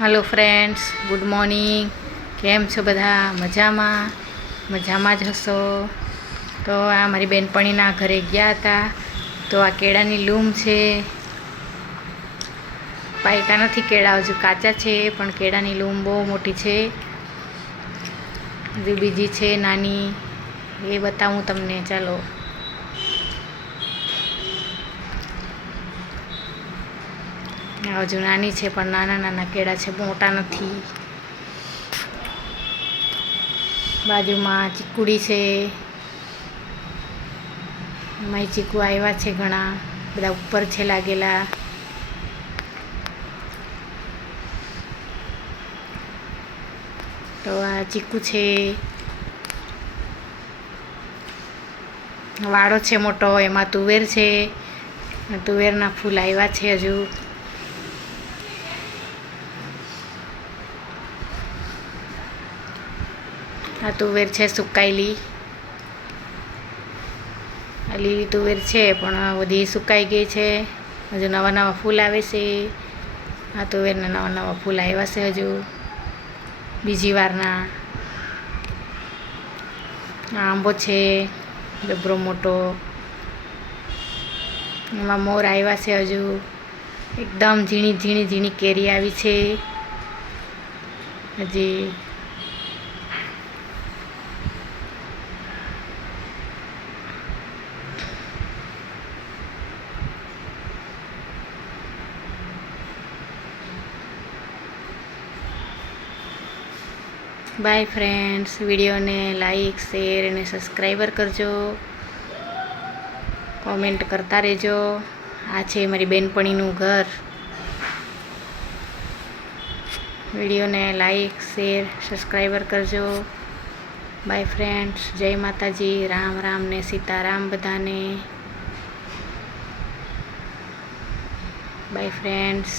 Hello friends good morning કેમ છો બધા? મજામાં? મજામાં જ હશો? તો આ મારી બેનપણીના ઘરે ગયા હતા. તો આ કેળાની લૂમ છે. પાયકા નથી કેળા, હજુ કાચા છે, પણ કેળાની લૂમ બહુ મોટી છે. હજુ બીજી છે નાની. એ બતાવું તમને. ચાલો. હજુ નાની છે પણ નાના નાના કેળા છે, મોટા નથી. બાજુમાં ચીકુડી છે. એમાંય ચીકુ આવ્યા છે ઘણા, બધા ઉપર છે લાગેલા. તો આ ચીકુ છે. વાળો છે મોટો, એમાં તુવેર છે. તુવેરના ફૂલ આવ્યા છે હજુ. આ તુવેર છે સુકાયેલી. આ લીલી તુવેર છે, પણ બધી સુકાઈ ગઈ છે. હજુ નવા નવા ફૂલ આવે છે. આ તુવેરના નવા નવા ફૂલ આવ્યા છે હજુ. બીજી વારના. આંબો છે ડબરો મોટો. એમાં મોર આવ્યા છે હજુ. એકદમ ઝીણી ઝીણી ઝીણી કેરી આવી છે. હજી બાય ફ્રેન્ડ્સ વિડીયોને લાઈક શેર અને સબસ્ક્રાઈબર કરજો. કોમેન્ટ કરતા રહેજો. આ છે મારી બેનપણીનું ઘર. વિડીયોને લાઈક શેર સબસ્ક્રાઈબર કરજો. બાય ફ્રેન્ડ્સ જય માતાજી રામ રામ ને સીતારામ બધાને બાય ફ્રેન્ડ્સ